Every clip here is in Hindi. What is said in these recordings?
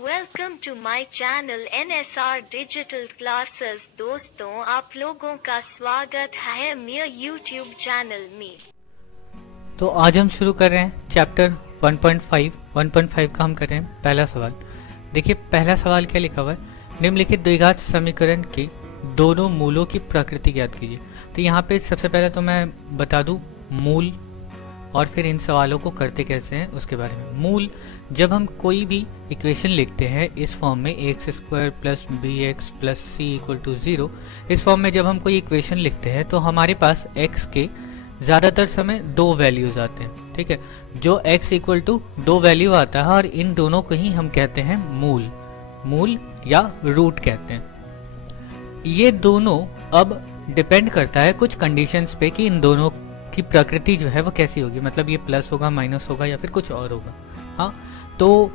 Welcome to my channel NSR digital classes. दोस्तों, आप लोगों का स्वागत है मेरे यूट्यूब चैनल में। तो आज हम शुरू कर रहे हैं चैप्टर 1.5 का हम कर रहे हैं पहला सवाल। देखिए पहला सवाल क्या लिखा हुआ है, निम्नलिखित द्विघात समीकरण के दोनों मूलों की प्रकृति ज्ञात कीजिए। तो यहाँ पे सबसे पहले तो मैं बता दूं मूल और फिर इन सवालों को करते कैसे हैं उसके बारे में। मूल, जब हम कोई भी इक्वेशन लिखते हैं इस फॉर्म में x² plus bx plus c equal to 0, इस फॉर्म में जब हम कोई इक्वेशन लिखते हैं तो हमारे पास x के ज़्यादातर समय दो वैल्यूज आते हैं। ठीक है, जो x इक्वल टू दो वैल्यू आता है और इन दोनों को ही हम कहते हैं मूल या रूट कहते हैं। ये दोनों अब डिपेंड करता है कुछ कंडीशंस पे कि इन दोनों की प्रकृति जो है वो कैसी होगी, मतलब ये प्लस होगा, माइनस होगा या फिर कुछ और होगा। हाँ, तो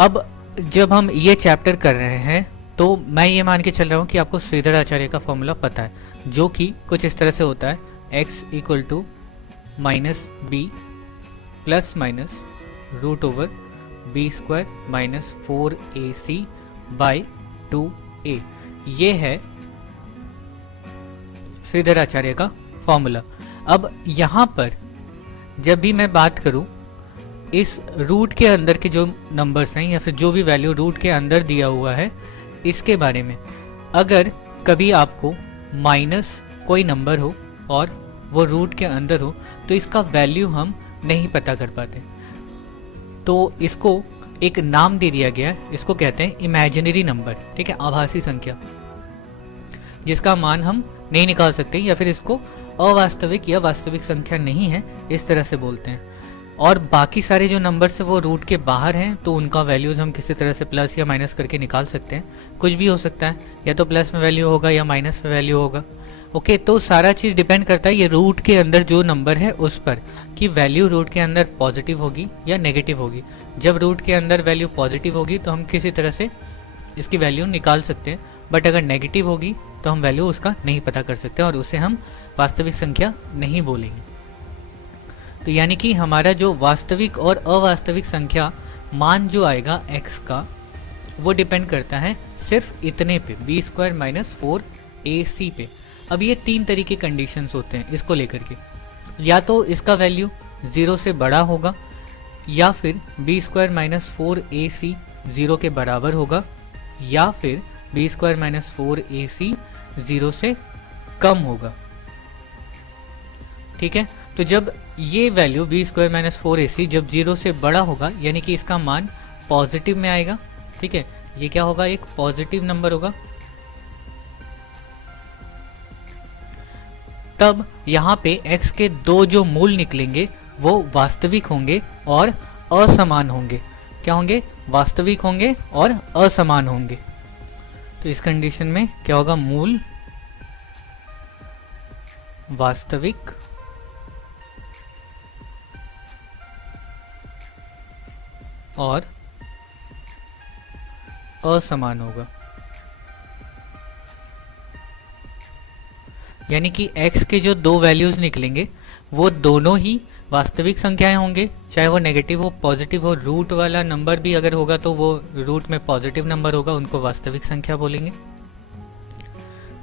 अब जब हम ये चैप्टर कर रहे हैं तो मैं ये मान के चल रहा हूँ कि आपको श्रीधर आचार्य का फॉर्मूला पता है, जो कि कुछ इस तरह से होता है, x equal to minus B plus minus root over b² minus 4ac by 2a। ये है श्रीधर आचार्य का फॉर्मूला। अब यहाँ पर जब भी मैं बात करूं इस रूट के अंदर के जो नंबर्स हैं या फिर जो भी वैल्यू रूट के अंदर दिया हुआ है इसके बारे में, अगर कभी आपको माइनस कोई नंबर हो और वो रूट के अंदर हो तो इसका वैल्यू हम नहीं पता कर पाते, तो इसको एक नाम दे दिया गया है, इसको कहते हैं इमेजिनरी नंबर। ठीक है, आभासी संख्या जिसका मान हम नहीं निकाल सकते, या फिर इसको अवास्तविक या वास्तविक संख्या नहीं है इस तरह से बोलते हैं। और बाकी सारे जो नंबर्स है वो रूट के बाहर हैं तो उनका वैल्यूज हम किसी तरह से प्लस या माइनस करके निकाल सकते हैं। कुछ भी हो सकता है, या तो प्लस में वैल्यू होगा या माइनस में वैल्यू होगा। ओके, तो सारा चीज डिपेंड करता है ये रूट के अंदर जो नंबर है उस पर, कि वैल्यू रूट के अंदर पॉजिटिव होगी या नेगेटिव होगी। जब रूट के अंदर वैल्यू पॉजिटिव होगी तो हम किसी तरह से इसकी वैल्यू निकाल सकते हैं, बट अगर नेगेटिव होगी तो हम वैल्यू उसका नहीं पता कर सकते और उसे हम वास्तविक संख्या नहीं बोलेंगे। तो यानी कि हमारा जो वास्तविक और अवास्तविक संख्या मान जो आएगा x का, वो डिपेंड करता है सिर्फ इतने पे, b² माइनस 4ac पे। अब ये तीन तरीके कंडीशंस होते हैं इसको लेकर के, या तो इसका वैल्यू 0 से बड़ा होगा, या फिर b² माइनस 4ac 0 के बराबर होगा, या फिर b² माइनस 4ac 0 से कम होगा। ठीक है, तो जब ये वैल्यू b² माइनस 4ac जब 0 से बड़ा होगा यानी कि इसका मान पॉजिटिव में आएगा। ठीक है, ये क्या होगा, एक पॉजिटिव नंबर होगा। तब यहाँ पे x के दो जो मूल निकलेंगे वो वास्तविक होंगे और असमान होंगे। क्या होंगे, वास्तविक होंगे और असमान होंगे। तो इस कंडीशन में क्या होगा, मूल वास्तविक और असमान होगा। यानी कि x के जो दो वैल्यूज निकलेंगे वो दोनों ही वास्तविक संख्याएं होंगे, चाहे वो नेगेटिव हो पॉजिटिव हो। रूट वाला नंबर भी अगर होगा तो वो रूट में पॉजिटिव नंबर होगा, उनको वास्तविक संख्या बोलेंगे।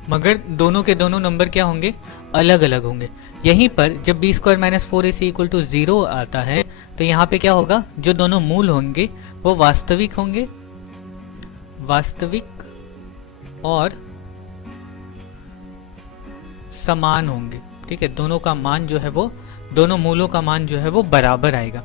मगर दोनों के दोनों नंबर क्या होंगे, अलग अलग होंगे। यहीं पर जब b² minus 4ac equal to 0 आता है तो यहाँ पे क्या होगा, जो दोनों मूल होंगे वो वास्तविक होंगे, वास्तविक और समान होंगे। ठीक है, दोनों का मान जो है वो, दोनों मूलों का मान जो है वो बराबर आएगा।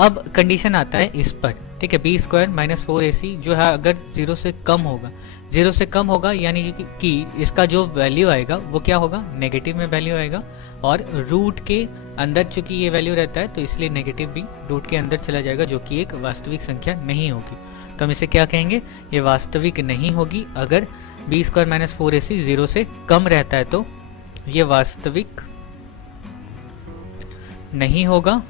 अब कंडीशन आता है इस पर। ठीक है, b² माइनस 4ac जो है अगर 0 से कम होगा, 0 से कम होगा यानी कि इसका जो वैल्यू आएगा वो क्या होगा, नेगेटिव में वैल्यू आएगा। और रूट के अंदर चूंकि ये वैल्यू रहता है तो इसलिए नेगेटिव भी रूट के अंदर चला जाएगा, जो कि एक वास्तविक संख्या नहीं होगी। तो हम इसे क्या कहेंगे, ये वास्तविक नहीं होगी। अगर b² माइनस 4ac 0 से कम रहता है तो ये वास्तविक नहीं होगा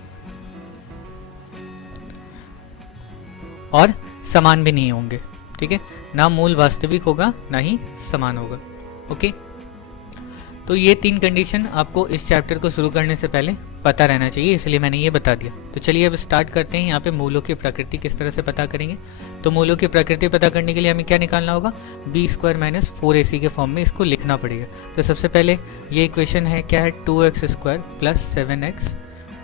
और समान भी नहीं होंगे। ठीक है, ना मूल वास्तविक होगा ना ही समान होगा। ओके, तो ये तीन कंडीशन आपको इस चैप्टर को शुरू करने से पहले पता रहना चाहिए, इसलिए मैंने ये बता दिया। तो चलिए अब स्टार्ट करते हैं। यहाँ पे मूलों की प्रकृति किस तरह से पता करेंगे। तो मूलों की प्रकृति पता करने के लिए हमें क्या निकालना होगा, बी स्क्वायर माइनस 4ac के फॉर्म में इसको लिखना पड़ेगा। तो सबसे पहले ये इक्वेशन है क्या है, 2x square plus 7x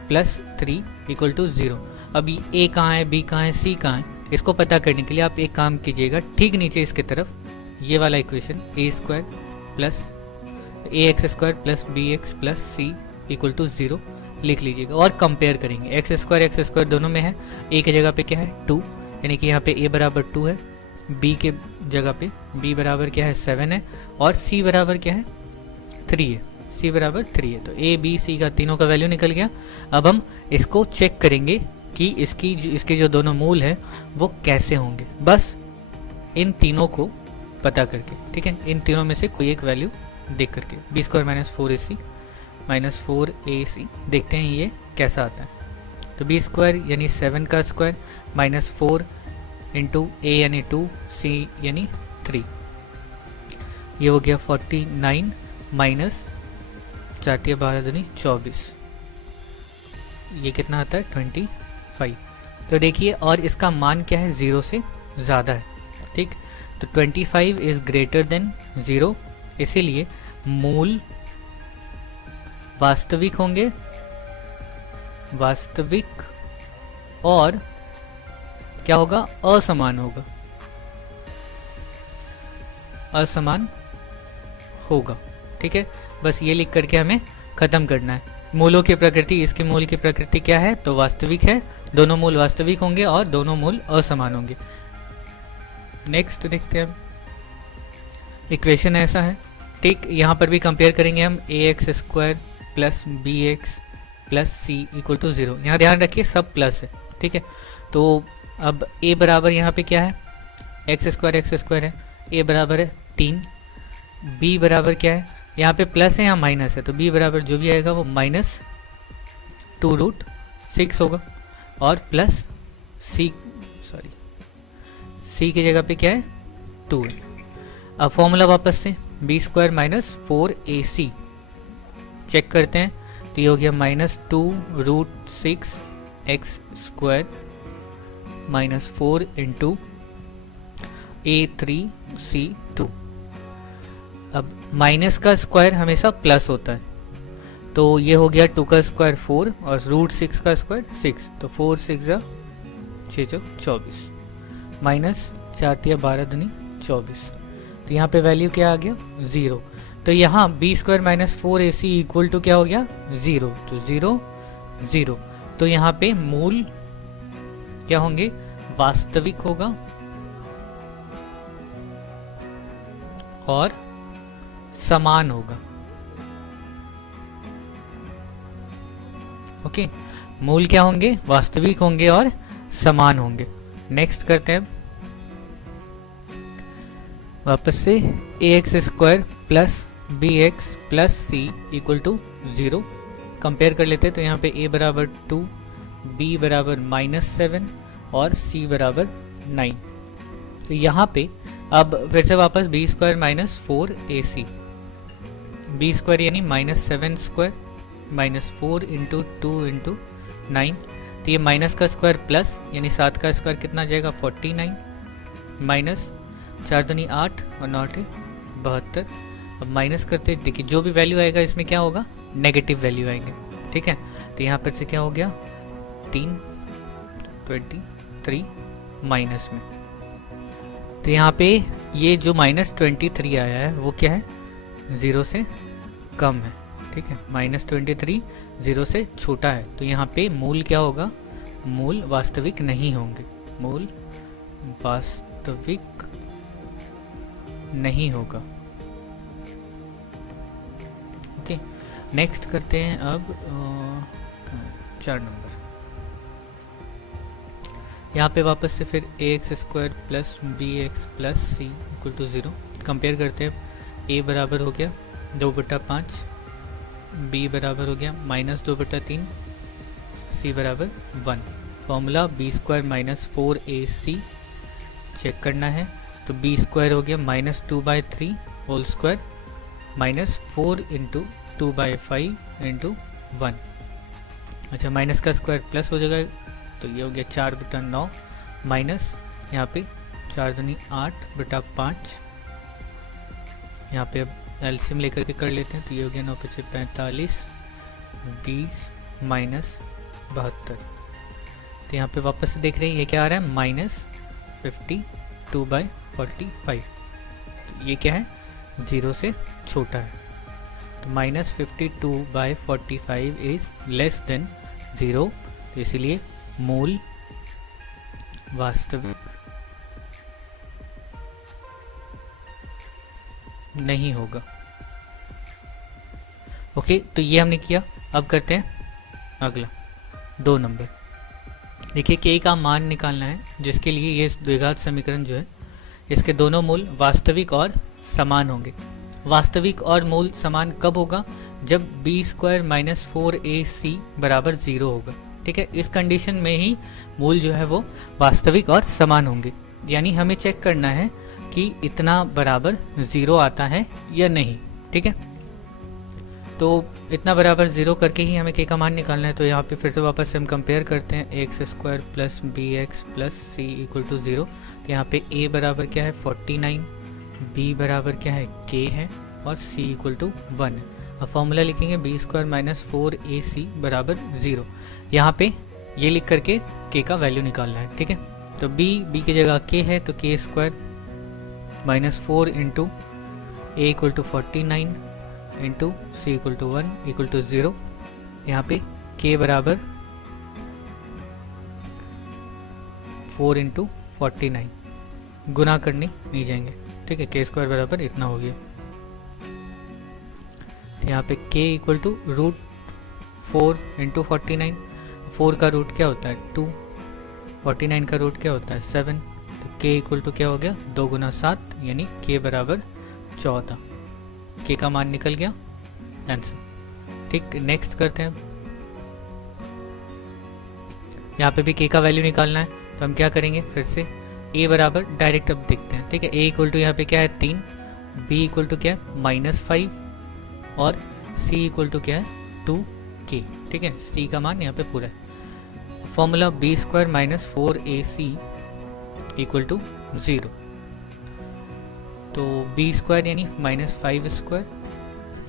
plus 3 equal to 0। अब ए कहाँ है, बी कहाँ है, सी कहाँ है, इसको पता करने के लिए आप एक काम कीजिएगा, ठीक नीचे इसके तरफ ये वाला equation A square plus A x square plus B x plus C equal to 0 लिख लीजिएगा और कंपेयर करेंगे। एक्स स्क्वायर दोनों में है, ए की जगह पे क्या है 2, यानी कि यहाँ पे ए बराबर 2 है, बी के जगह पे बी बराबर क्या है 7 है और सी बराबर क्या है 3 है, सी बराबर 3 है। तो ए बी सी का तीनों का वैल्यू निकल गया। अब हम इसको चेक करेंगे कि इसके जो दोनों मूल है वो कैसे होंगे, बस इन तीनों को पता करके, ठीक है, इन तीनों में से कोई एक वैल्यू देख करके। B square minus 4ac minus 4ac देखते हैं ये कैसा आता है। तो बी स्क्वायर यानी 7 का स्क्वायर माइनस 4 इंटू ए यानी 2 सी यानी 3, ये हो गया 49 माइनस 4 12 दूनी 24, ये कितना आता है 25। तो देखिए और इसका मान क्या है 0 से ज़्यादा है, ठीक। तो 25 इज ग्रेटर देन 0, इसीलिए मूल वास्तविक होंगे, वास्तविक और क्या होगा, असमान होगा, असमान होगा, ठीक है। बस ये लिख करके हमें खत्म करना है। मूलों की प्रकृति, इसके मूल की प्रकृति क्या है, तो वास्तविक है, दोनों मूल वास्तविक होंगे और दोनों मूल असमान होंगे। नेक्स्ट देखते हैं, इक्वेशन ऐसा है, ठीक। यहाँ पर भी कंपेयर करेंगे हम, a x square plus B x plus C equal to 0। यहाँ ध्यान रखिए सब प्लस है, ठीक है। तो अब ए बराबर यहाँ पे क्या है, एक्स स्क्वायर है, ए बराबर है 3, बी बराबर क्या है, यहाँ पे प्लस है यहाँ माइनस है, तो बी बराबर जो भी आएगा वो माइनस 2√6 होगा और प्लस सी की जगह पे क्या है 2 है। अब फॉर्मूला वापस से B square minus 4ac check करते हैं, तो ये हो गया minus 2√6 x square minus 4 into a3c2। अब माइनस का स्क्वायर हमेशा प्लस होता है, तो ये हो गया 2 का स्क्वायर 4 और √6 का स्क्वायर 6, तो 4 6 6 24 माइनस 4 12 दूनी 24। तो यहाँ पे वैल्यू क्या आ गया 0। तो यहाँ B square minus 4ac equal to क्या हो गया 0, तो 0 0। तो यहाँ पे मूल क्या होंगे, वास्तविक होगा और समान होगा, ओके। मूल क्या होंगे, वास्तविक होंगे और समान होंगे। नेक्स्ट करते हैं वापस से, a x square plus B x plus C equal to 0 compare कर लेते हैं। तो यहाँ पे ए बराबर 2, बी बराबर -7 और सी बराबर 9। तो यहाँ पे अब फिर से वापस B square minus 4ac, B square यानी -7 स्क्वायर माइनस 4 इंटू 2 इंटू 9, तो ये माइनस का स्क्वायर प्लस यानी 7 का स्क्वायर कितना जाएगा 49 माइनस 4 दूनी 8 और 9 72। अब माइनस करते देखिए जो भी वैल्यू आएगा इसमें क्या होगा, नेगेटिव वैल्यू आएंगे, ठीक है। तो यहाँ पर से क्या हो गया 23 माइनस में। तो यहाँ पे ये जो -23 आया है वो क्या है, 0 से कम है, ठीक है। -23 0 से छोटा है, तो यहाँ पे मूल क्या होगा, मूल वास्तविक नहीं होंगे, मूल वास्तविक नहीं होगा, ओके। नेक्स्ट करते हैं अब 4 नंबर। यहाँ पे वापस से फिर a x square plus B x plus C equal to 0 compare करते हैं। ए बराबर हो गया 2/5, बी बराबर हो गया -2/3, सी बराबर 1। Formula B square minus 4ac check करना है, तो बी स्क्वायर हो गया -2/3 whole square minus 4 into 2/5 into 1, अच्छा, माइनस का स्क्वायर प्लस हो जाएगा, तो ये हो गया 4/9 माइनस यहाँ पे 4 दूनी 8/5। यहाँ पे अब एलसीएम लेकर के कर लेते हैं, तो ये हो गया 9×5 45, 20 माइनस 72। तो यहाँ पे वापस से देख रहे हैं ये क्या आ रहा है, -52/45। तो ये क्या है, 0 से छोटा है, तो -52/45 इज लेस देन 0, तो इसीलिए मूल वास्तविक नहीं होगा। ओके, तो ये हमने किया। अब करते हैं अगला 2 नंबर। देखिए k का मान निकालना है, जिसके लिए ये द्विघात समीकरण जो है इसके दोनों मूल वास्तविक और समान होंगे। वास्तविक और मूल समान कब होगा, जब b² - 4ac बराबर 0 होगा। ठीक है, इस कंडीशन में ही मूल जो है वो वास्तविक और समान होंगे। यानी हमें चेक करना है कि इतना बराबर 0 आता है या नहीं। ठीक है, तो इतना बराबर 0 करके ही हमें k का मान निकालना है। तो यहाँ पे फिर से वापस से हम कंपेयर करते हैं, x² + bx + c = 0। तो यहाँ पे a बराबर क्या है 49, b बराबर क्या है k है, और c = 1 है। अब फॉर्मूला लिखेंगे b² - 4ac बराबर 0। यहाँ पे ये लिख करके k का वैल्यू निकालना है। ठीक है, तो b की जगह k है, तो k² - 4 into a = 49 into c = 1 = 0। यहाँ पे k बराबर 4 इंटू 49, गुना करने नहीं जाएंगे। ठीक है, k² बराबर इतना हो गया। यहाँ पे k = √4 इंटू 49। 4 का रूट क्या होता है 2, 49 का रूट क्या होता है 7, तो k = क्या हो गया 2 × 7, यानी k बराबर 14। k का मान निकल गया, आंसर। ठीक, नेक्स्ट करते हैं। यहाँ पे भी k का वैल्यू निकालना है, तो हम क्या करेंगे, फिर से a बराबर डायरेक्ट अब देखते हैं। ठीक है, a = यहाँ पे क्या है 3, b = क्या है -5, और c = क्या है 2k। ठीक है, c का मान यहाँ पे पूरा है। Formula b² - 4ac = 0। तो b² यानी -5²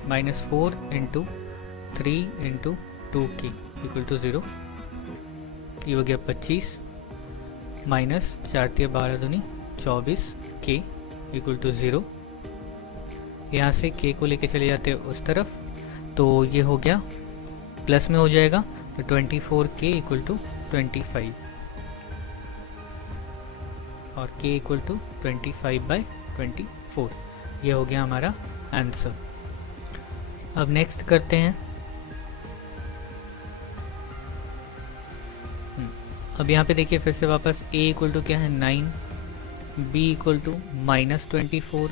-4 इंटू 3 इंटू 2k = 0। ये हो गया 25 माइनस 4 × 12 दूनी 24 k = 0। यहाँ से k को लेके चले जाते हैं उस तरफ, तो ये हो गया प्लस में हो जाएगा, तो 24k = 25, और k = 25/24। ये हो गया हमारा आंसर। अब नेक्स्ट करते हैं। अब यहाँ पे देखिए फिर से वापस a = क्या है 9, b = -24,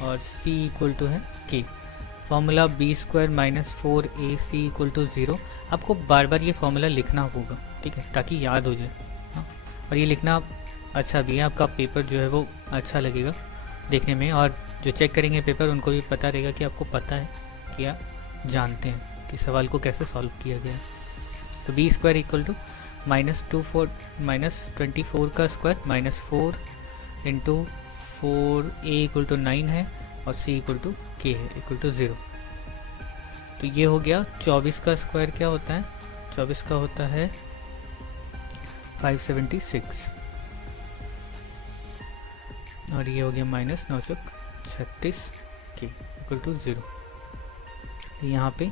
और c = है k। Formula b² - 4ac = 0। आपको बार बार ये फॉर्मूला लिखना होगा, ठीक है, ताकि याद हो जाए। हाँ, और ये लिखना अच्छा भी है, आपका पेपर जो है वो अच्छा लगेगा देखने में, और जो चेक करेंगे पेपर उनको भी पता रहेगा कि आपको पता है कि आप जानते हैं कि सवाल को कैसे सॉल्व किया गया है। तो b² = -24 का स्क्वायर -4 इंटू 4a = 9 है, और c = k है = 0। तो ये हो गया 24 का स्क्वायर क्या होता है, 24 का होता है 576, और ये हो गया -9×36 k = 0। यहाँ पे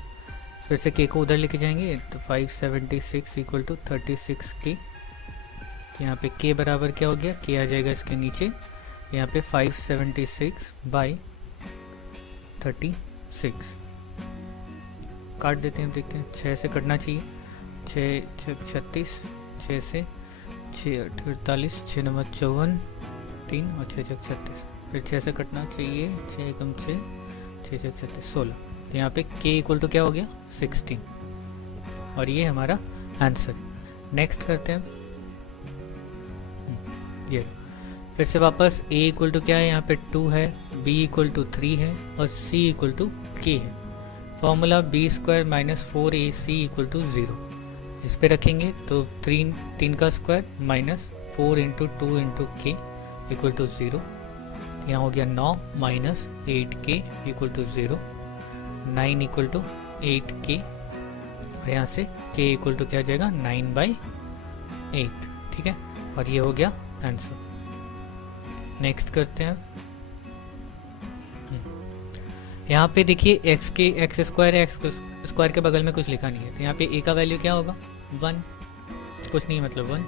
फिर से k को उधर लेके जाएंगे, तो 576 = 36k। यहाँ पे k बराबर क्या हो गया, k आ जाएगा इसके नीचे, यहाँ पे 576/36 काट देते हैं, देखते हैं 6 से कटना चाहिए, 6 36, 6 से 6 48, 6 9 54, 3 और 6 36, फिर 6 से कटना चाहिए, 6 कम 6, 6 36 16। तो यहाँ पे k = क्या हो गया 16, और ये हमारा आंसर। नेक्स्ट करते हैं। ये फिर से वापस a = क्या है, यहाँ पे 2 है, b = 3 है, और c = k है। Formula b² - 4ac = 0। इस पे रखेंगे तो 3 का square minus 4 into 2 into K equal to 0। यहाँ हो गया 9 minus 8k equal to 0, 9 equal to 8k, और यहाँ से k इक्वल टू क्या आ जाएगा 9/8। ठीक है, और ये हो गया आंसर। नेक्स्ट करते हैं। यहाँ पे देखिए एक्स स्क्वायर के बगल में कुछ लिखा नहीं है, तो यहाँ पे a का वैल्यू क्या होगा 1, कुछ नहीं मतलब 1,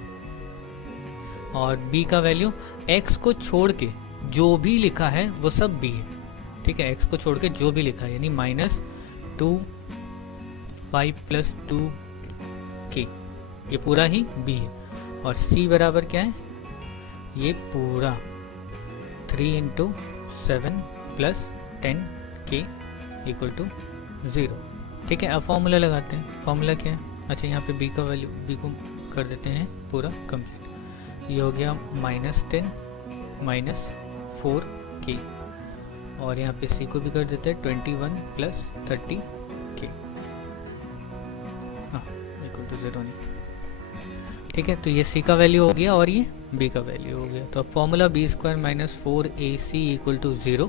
और b का वैल्यू x को छोड़ के जो भी लिखा है वो सब b है। ठीक है, x को छोड़ के जो भी लिखा है यानी -2 5 + 2k, ये पूरा ही b है। और c बराबर क्या है, ये पूरा 3 इंटू 7 + 10k इक्वल टू 0। ठीक है, अब फॉर्मूला लगाते हैं। फॉर्मूला क्या है, अच्छा यहाँ पे b का वैल्यू b को कर देते हैं पूरा कंप्लीट। ये हो गया -10 - 4k, और यहाँ पे c को भी कर देते हैं 21 + 30k इक्वल टू 0 नहीं। ठीक है, तो ये c का वैल्यू हो गया और ये b का वैल्यू हो गया। तो अब formula b² - 4ac equal to 0।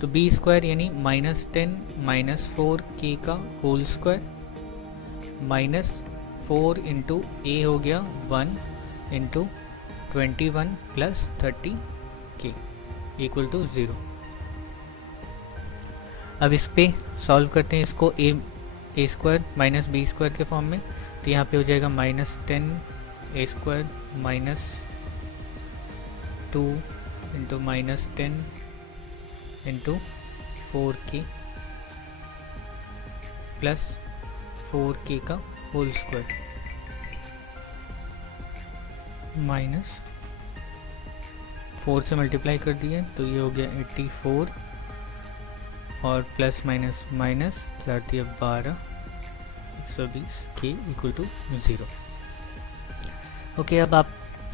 तो b स्क्वायर यानी -10 - 4k का होल स्क्वायर -4 इंटू a हो गया 1 इंटू 21 + 30k इक्वल टू 0। अब इस पे सॉल्व करते हैं इसको a² - b² के फॉर्म में। तो यहाँ पे हो जाएगा -10 a² - 2 into -10 into 4k plus 4k का होल स्क्वायर माइनस 4 से मल्टीप्लाई कर दिए तो ये हो गया 84, और प्लस माइनस माइनस 4 दिया 12, 120 k इक्वल टू 0। ओके, अब आप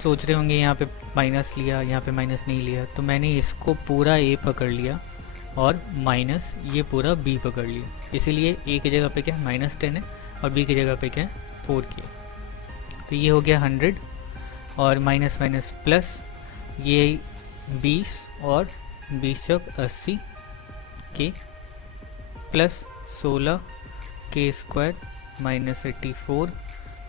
सोच रहे होंगे यहाँ पे माइनस लिया, यहाँ पे माइनस नहीं लिया, तो मैंने इसको पूरा a पकड़ लिया और माइनस ये पूरा b पकड़ लिया। इसीलिए a की जगह पे क्या है -10 है और b की जगह पे क्या है 4k। तो ये हो गया 100 और माइनस माइनस प्लस ये 20 और 20 चौक 80 k plus 16 k² -84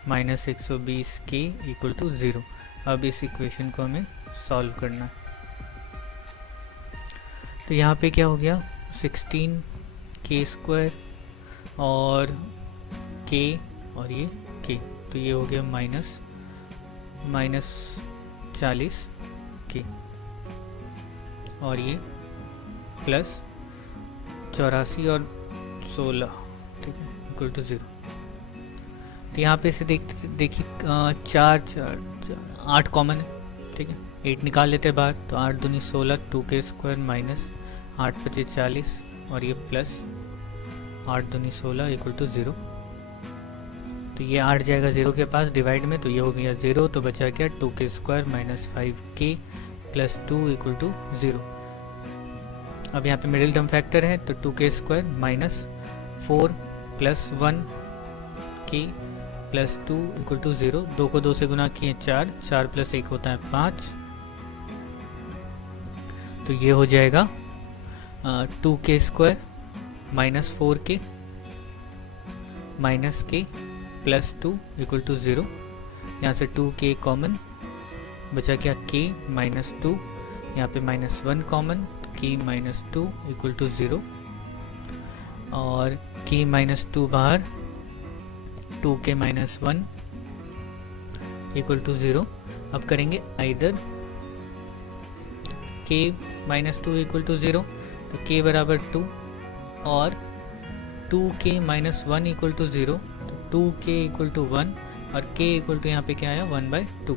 -120 k equal to 0। अब इस इक्वेशन को हमें सॉल्व करना है। तो यहाँ पे क्या हो गया 16 k² और k और ये k, तो ये हो गया -40 k और ये प्लस 84 और 16, ठीक है, इक्वल टू 0। तो यहाँ पे से देखिए 8 कॉमन है, ठीक है, 8 निकाल लेते हैं बाहर, तो 8 दूनी 16, 2k² माइनस 8 × 5 = 40 और ये प्लस 8 दूनी 16 इक्वल टू 0। तो ये 8 जाएगा 0 के पास डिवाइड में, तो ये हो गया 0, तो बचा क्या 2k² - 5k plus 2 equal to 0। अब यहाँ पे मिडिल टर्म फैक्टर है, तो 2k² - 4 + 1k plus 2 equal to 0। 2 को 2 से गुना किए 4, 4 + 1 होता है 5, तो ये हो जाएगा 2k² - 4k minus k plus 2 equal to 0। यहाँ से 2k कॉमन, बचा क्या k - 2, यहाँ पे -1 कॉमन, k - 2 इक्वल टू 0 और k - 2 बाहर, 2k - 1 इक्वल टू 0। अब करेंगे आइदर k - 2 इक्वल टू 0, तो k बराबर 2 और 2k - 1 इक्वल टू 0, तो 2k इक्वल टू 1 और k इक्वल टू यहाँ पे क्या आया 1/2,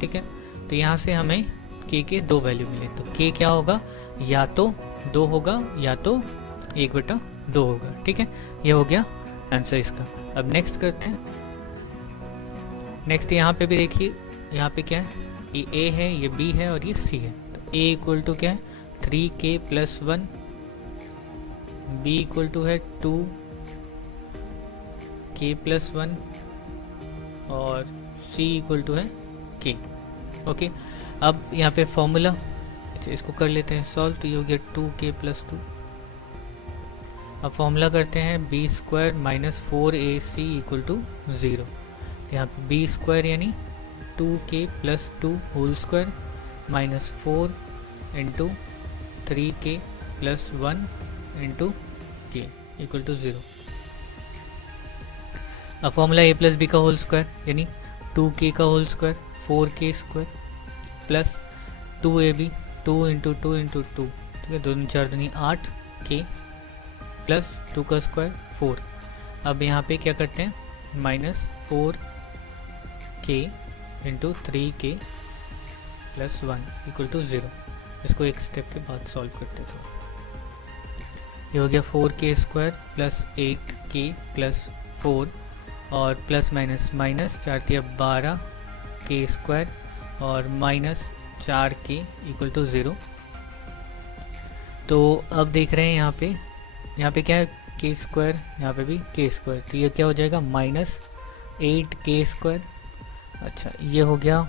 ठीक है। तो यहाँ से हमें k के 2 वैल्यू मिले, तो k क्या होगा, या तो 2 होगा या तो 1/2 होगा, ठीक है। ये हो गया आंसर इसका। अब नेक्स्ट करते हैं। नेक्स्ट यहाँ पे भी देखिए, यहाँ पे क्या है, ये a है, ये b है और ये c है। तो a इक्वल टू क्या है 3k + 1, b इक्वल टू है 2k k प्लस 1 और c इक्वल टू है k। ओके, अब यहाँ पे फॉर्मूला, अच्छा इसको कर लेते हैं सॉल्व, तो ये हो गया 2k प्लस 2। अब फॉर्मूला करते हैं B square minus 4ac equal to 0। यहाँ पे बी स्क्वायर यानी 2k plus 2 whole square minus 4 into 3k plus 1 into k equal to 0। अब फॉर्मूला a प्लस बी का होल स्क्वायर यानी 2k का whole square 4k square plus 2ab 2 into 2 into 2, ठीक है, 2 4 दूनी 8k प्लस 2 का स्क्वायर 4। अब यहाँ पे क्या करते हैं minus 4k into 3k plus 1 equal to 0। इसको एक स्टेप के बाद सॉल्व करते थे। ये हो गया 4k square plus 8k plus 4 और प्लस माइनस माइनस 4 दिया 12k स्क्वायर और माइनस 4k इक्वल टू 0। तो अब देख रहे हैं यहाँ पे क्या है k स्क्वायर, यहाँ पे भी k स्क्वायर, तो ये क्या हो जाएगा माइनस 8k स्क्वायर। अच्छा ये हो गया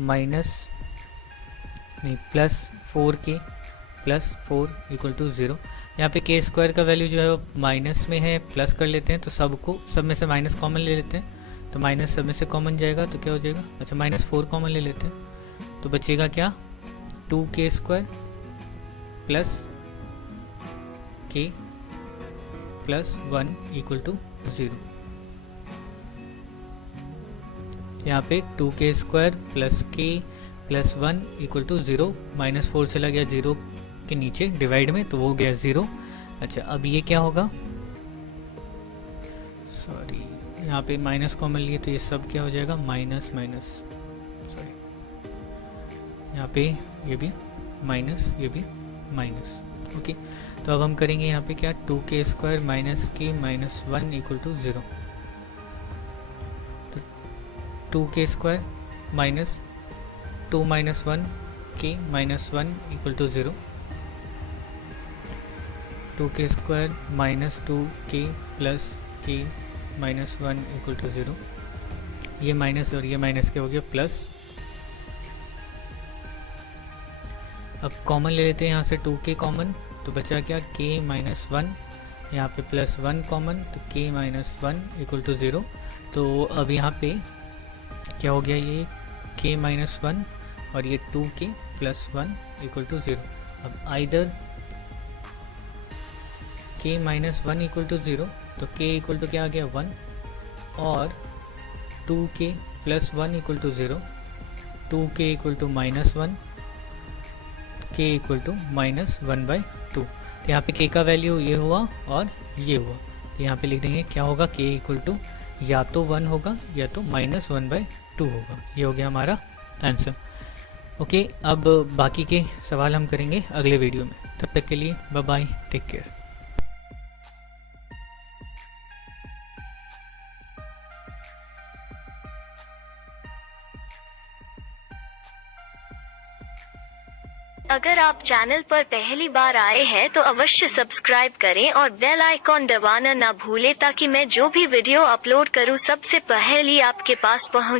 माइनस नहीं plus 4k plus 4 equal to 0। यहाँ पे k स्क्वायर का वैल्यू जो है वो माइनस में है, प्लस कर लेते हैं तो सब में से माइनस कॉमन ले लेते हैं, तो माइनस सब में से कॉमन जाएगा तो क्या हो जाएगा, अच्छा माइनस 4 कॉमन ले लेते हैं तो बचेगा क्या 2k square plus k plus 1 equal to 0। यहाँ पे 2k square plus k plus 1 equal to 0, minus 4 चला गया 0 के नीचे डिवाइड में, तो वो गया 0। अच्छा अब ये क्या होगा, सॉरी यहाँ पे माइनस कॉमन लिए तो ये सब क्या हो जाएगा माइनस माइनस, सॉरी यहाँ पे ये भी माइनस ये भी माइनस। ओके तो अब हम करेंगे यहाँ पे क्या 2k square minus k minus 1 equal to 0। तो 2k square minus 2 minus 1 k minus 1 equal to 0। 2k square minus 2k plus k minus 1 equal to 0। ये माइनस और ये माइनस क्या हो गया प्लस। अब कॉमन ले लेते हैं यहाँ से 2k कॉमन, तो बचा क्या k माइनस 1, यहाँ पे प्लस 1 कॉमन तो k माइनस 1 इक्वल टू 0। तो अब यहाँ पे क्या हो गया, ये k माइनस 1 और ये 2k प्लस 1 इक्वल टू 0। अब either k minus 1 equal to 0, तो k इक्वल टू क्या आ गया 1 और 2k plus 1 equal to 0, 2k equal to minus 1, k equal to minus 1/2। तो यहाँ पे k का वैल्यू ये हुआ और ये हुआ, तो यहाँ पे लिख देंगे क्या होगा k इक्वल टू या तो 1 होगा या तो माइनस 1/2 होगा। ये हो गया हमारा आंसर। ओके अब बाकी के सवाल हम करेंगे अगले वीडियो में, तब तक के लिए बाय बाय, टेक केयर। अगर आप चैनल पर पहली बार आए हैं तो अवश्य सब्सक्राइब करें और बेल आइकॉन दबाना ना भूलें ताकि मैं जो भी वीडियो अपलोड करूं सबसे पहले आपके पास पहुंचे।